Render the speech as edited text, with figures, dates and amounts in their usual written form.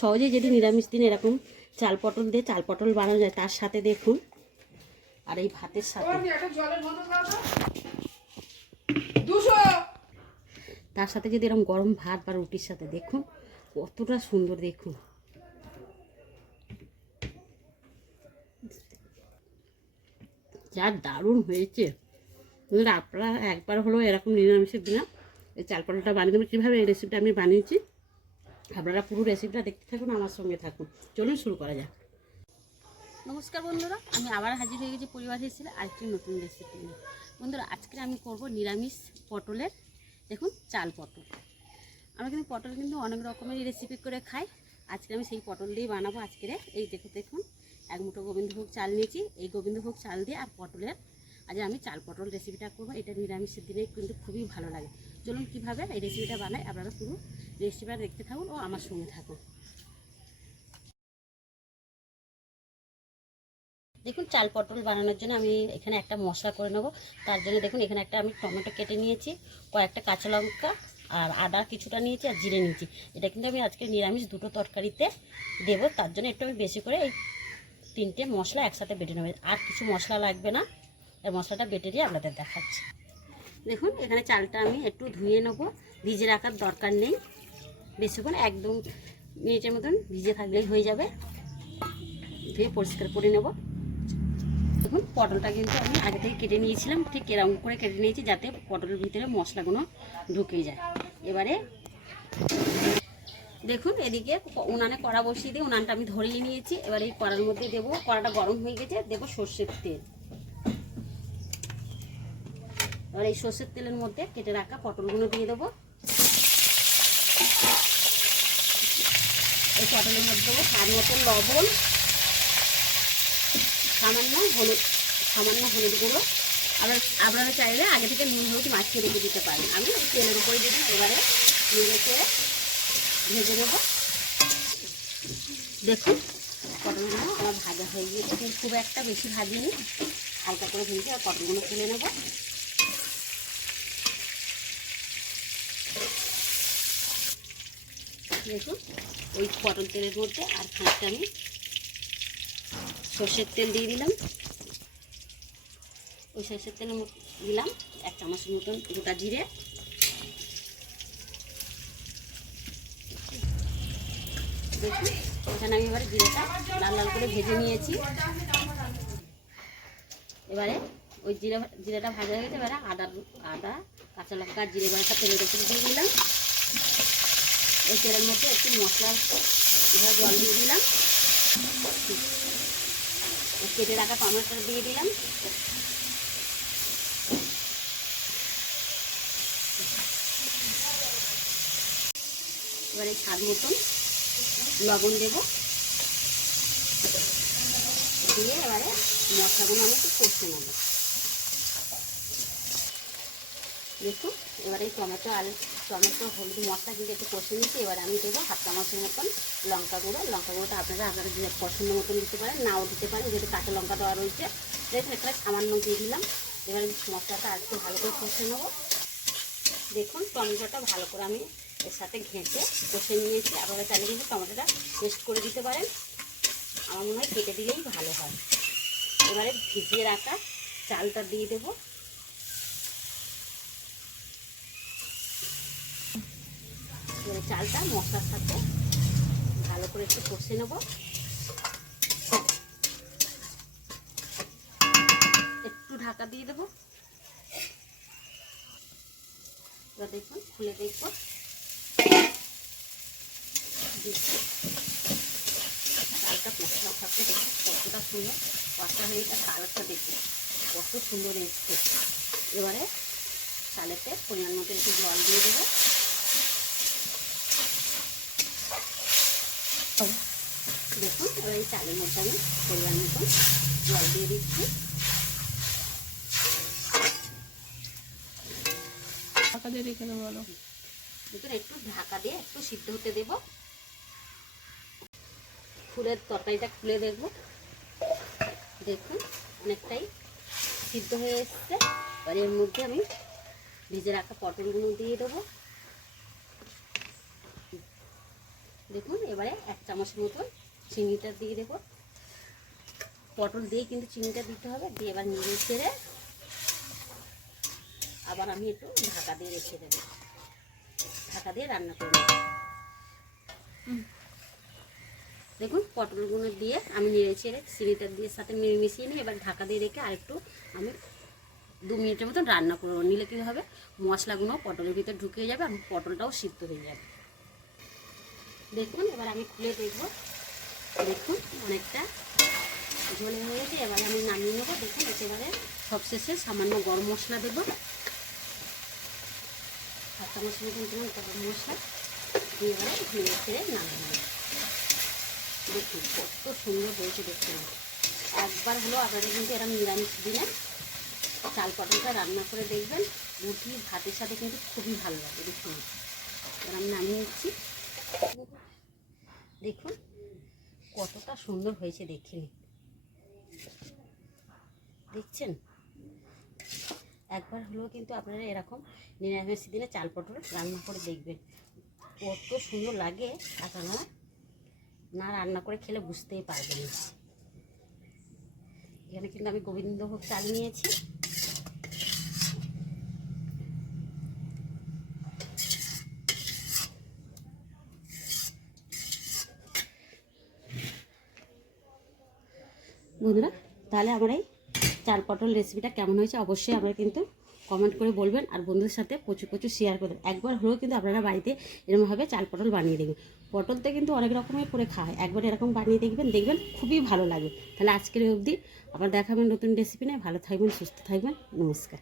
সহজেই যদি নিরামিষ দিন এরকম চাল পটল দিয়ে চাল পটল বানানো যায়, তার সাথে দেখুন আর এই ভাতের সাথে তার সাথে যদি এরকম গরম ভাত বা রুটির সাথে দেখুন কতটা সুন্দর। দেখুন যা দারুণ হয়েছে। আপনারা একবার হলো এরকম নিরামিষের দিনে এই চাল পটলটা বানিয়ে দেবেন। কীভাবে এই রেসিপিটা আমি বানিয়েছি আপনারা পুরো রেসিপিটা দেখতে থাকুন, আমার সঙ্গে থাকুন। চলুন শুরু করা যাক। নমস্কার বন্ধুরা, আমি আবার হাজির হয়ে গেছি পরিবার হিসেবে আরেকটি নতুন রেসিপি নিয়ে। বন্ধুরা আজকে আমি করব নিরামিষ পটলের দেখুন চাল পটল। আমরা কিন্তু পটল কিন্তু অনেক রকমেরই রেসিপি করে খাই, আজকে আমি সেই পটল দিয়েই বানাবো আজকের। এই দেখুন এক মুঠো গোবিন্দভোগ চাল নিয়েছি, এই গোবিন্দভোগ চাল দিয়ে আর পটলের আজ আমি চাল পটল রেসিপিটা করবো। এটা নিরামিষের দিনে কিন্তু খুবই ভালো লাগে। চলুন কীভাবে এই রেসিপিটা বানাই আপনারা পুরো রেসিপিটা দেখতে থাকুন ও আমার সঙ্গে থাকুন। দেখুন চাল পটল বানানোর জন্য আমি এখানে একটা মশলা করে নেব। তার জন্য দেখুন এখানে একটা আমি টমেটো কেটে নিয়েছি, কয়েকটা কাঁচা লঙ্কা আর আদা কিছুটা নিয়েছি আর জিরে নিয়েছি। এটা কিন্তু আমি আজকে নিরামিষ দুটো তরকারিতে দেব, তার জন্য একটু আমি বেশি করে এই তিনটে মশলা একসাথে বেটে নেব। আর কিছু মশলা লাগবে না, এই মশলাটা বেটে দিয়ে আপনাদের দেখাচ্ছি। দেখুন এখানে চালটা আমি একটু ধুয়ে নেব, ভিজে রাখার দরকার নেই বেশিক্ষণ, একদম মিনিটের মতন ভিজে থাকলেই হয়ে যাবে। ধুয়ে পরিষ্কার করে নেব। দেখুন পটলটা কিন্তু আমি আগে থেকে কেটে নিয়েছিলাম, ঠিক এরকম করে কেটে নিয়েছি যাতে পটলের ভিতরে মশলাগুলো ঢুকে যায়। এবারে দেখুন এদিকে উনানে কড়া বসিয়ে দিয়ে উনানটা আমি ধরিয়ে নিয়েছি। এবার এই কড়ার মধ্যে দেবো, কড়াটা গরম হয়ে গেছে, দেবো সর্ষের তেল। এবার এই সর্ষের তেলের মধ্যে কেটে রাখা পটলগুলো দিয়ে দেবো। এই পটলের মধ্যে দেবো স্বাদ মতন লবণ, সামান্য হলুদ গুঁড়ো। আবার আপনারা চাইলে আগে থেকে নুন হলুদ মাখিয়ে রেখে দিতে পারেন। আমি তেলের উপরে দিলাম। এবারে নেড়ে করে ভেজে নেব। দেখুন পটলগুলো আমার ভাজা হয়ে গিয়েছে, কিন্তু খুব একটা বেশি ভাজিনি, হালকা করে ভেজে আর পটলগুলো তুলে নেব। দেখুন ওই পটল তেলের মধ্যে আর খানিকটা আমি সর্ষের তেল দিয়ে দিলাম। ওই সর্ষের তেল দিলাম 1 চামচের মতন গোটা জিরে। দেখুন এখানে আমি এবারে জিরেটা লাল লাল করে ভেজে নিয়েছি। এবারে ওই জিরেটা ভাজা হয়ে গেছে, এবারে আদা কাঁচা লঙ্কা জিরে বাড়িটা তেলের উপরে দিয়ে দিলাম। ওই তেলের মধ্যে একটু মশলা এবার জল দিয়ে দিলাম, কেটে রাখা টমেটোটা দিয়ে দিলাম। এবারে স্বাদ মতন লবণ দেব, দিয়ে এবারে মশলাগুলো আমি একটু কষে নেব। দেখুন এবারে এই টমেটো হলুদ মশলা কিন্তু একটু কষে নিচ্ছি। এবার আমি দেবো 1/2 চামচের মতন লঙ্কা গুঁড়োটা আপনারা পছন্দ মতন দিতে পারেন, নাও দিতে পারেন, যেহেতু কাঁচা লঙ্কা দেওয়া রয়েছে। দেখুন একটা সামান্য দিয়ে দিলাম। এবারে মশলাটা আর একটু ভালো করে কষে নেব। দেখুন টমেটোটা ভালো করে আমি এর সাথে ঘেঁটে কষে নিয়েছি। আপনারা চাইলে কিন্তু টমেটোটা পেস্ট করে দিতে পারেন, আমার মনে হয় কেটে দিলেই ভালো হয়। এবারে ভিজিয়ে রাখা চালটা দিয়ে দেবো। এবারে চালটা মশলার সাথে ভালো করে একটু কষে নেব। একটু ঢাকা দিয়ে দেবো। এবার দেখুন খুলে দেখবো চালটা মশলার সাথে দেখুন কতটা সুন্দর কষা হয়ে গেছে, কালারটা দেখুন কত সুন্দর এসছে। এবারে চালেতে পরিমাণ মতো একটু জল দিয়ে দেবো। দেখুন এবার এই চালের মধ্যে আমি পরিমাণ মতো জল দিয়ে দিচ্ছি। দেখুন একটু ঢাকা দিয়ে একটু সিদ্ধ হতে দেব। তরকারিটা খুলে দেখব। দেখুন অনেকটাই সিদ্ধ হয়ে এসছে। এবার এর মধ্যে আমি ভেজে রাখা পটলগুলো দিয়ে দেবো। দেখুন এবারে 1 চামচের মতন চিনিটা দিয়ে দেবো। পটল দিয়ে কিন্তু চিনিটা দিতে হবে। দিয়ে এবার নেড়ে চেড়ে আবার আমি একটু ঢাকা দিয়ে রেখে দেবো, ঢাকা দিয়ে রান্না করে নেব। দেখুন পটলগুলো দিয়ে আমি নেড়ে চেড়ে চিনিটা দিয়ে সাথে মিশিয়ে নিই। এবার ঢাকা দিয়ে রেখে আরেকটু আমি 2 মিনিটের মতন রান্না করবো। নিলে কী হবে, মশলাগুলো পটলের ভিতরে ঢুকে যাবে আর পটলটাও সিদ্ধ হয়ে যাবে। দেখুন এবার আমি খুলে দেখব। দেখুন অনেকটা ঝোলে হয়ে গেছে। এবার আমি নামিয়ে নেবো। দেখুন একেবারে সবশেষে সামান্য গরম মশলা দেবো, 1 চামচ মতন গরম মশলা দিয়ে এবারে নেড়ে ছেড়ে নামিয়ে নেব। দেখুন কত সুন্দর হয়েছে দেখুন। একবার হলো আপনারা কিন্তু এরকম নিরামিষ দিনে চাল পটলটা রান্না করে দেখবেন, রুটি ভাতের সাথে কিন্তু খুবই ভালো লাগে। দেখুন এবার আমি নামিয়ে নিচ্ছি। দেখুন কতটা সুন্দর হয়েছে দেখে নিন, দেখছেন। একবার হলেও কিন্তু আপনারা এরকম নিরামিষ দিনে চাল পটল রান্না করে দেখবেন, কত সুন্দর লাগে। আপনারা না রান্না করে খেলে বুঝতেই পারবেন না। এখানে কিন্তু আমি গোবিন্দভোগ চাল নিয়েছি। বন্ধুরা তাহলে আমার এই চাল পটল রেসিপিটা কেমন হয়েছে অবশ্যই আপনারা কিন্তু কমেন্ট করে বলবেন, আর বন্ধুদের সাথে প্রচুর প্রচুর শেয়ার করবেন। একবার হলেও কিন্তু আপনারা বাড়িতে এরকমভাবে চাল পটল বানিয়ে দেবেন। পটলতে কিন্তু অনেক রকমের করে খাওয়া হয়, একবার এরকম বানিয়ে দেখবেন, দেখবেন খুবই ভালো লাগে। তাহলে আজকের অবধি আবার দেখাবেন নতুন রেসিপি নিয়ে। ভালো থাকবেন, সুস্থ থাকবেন, নমস্কার।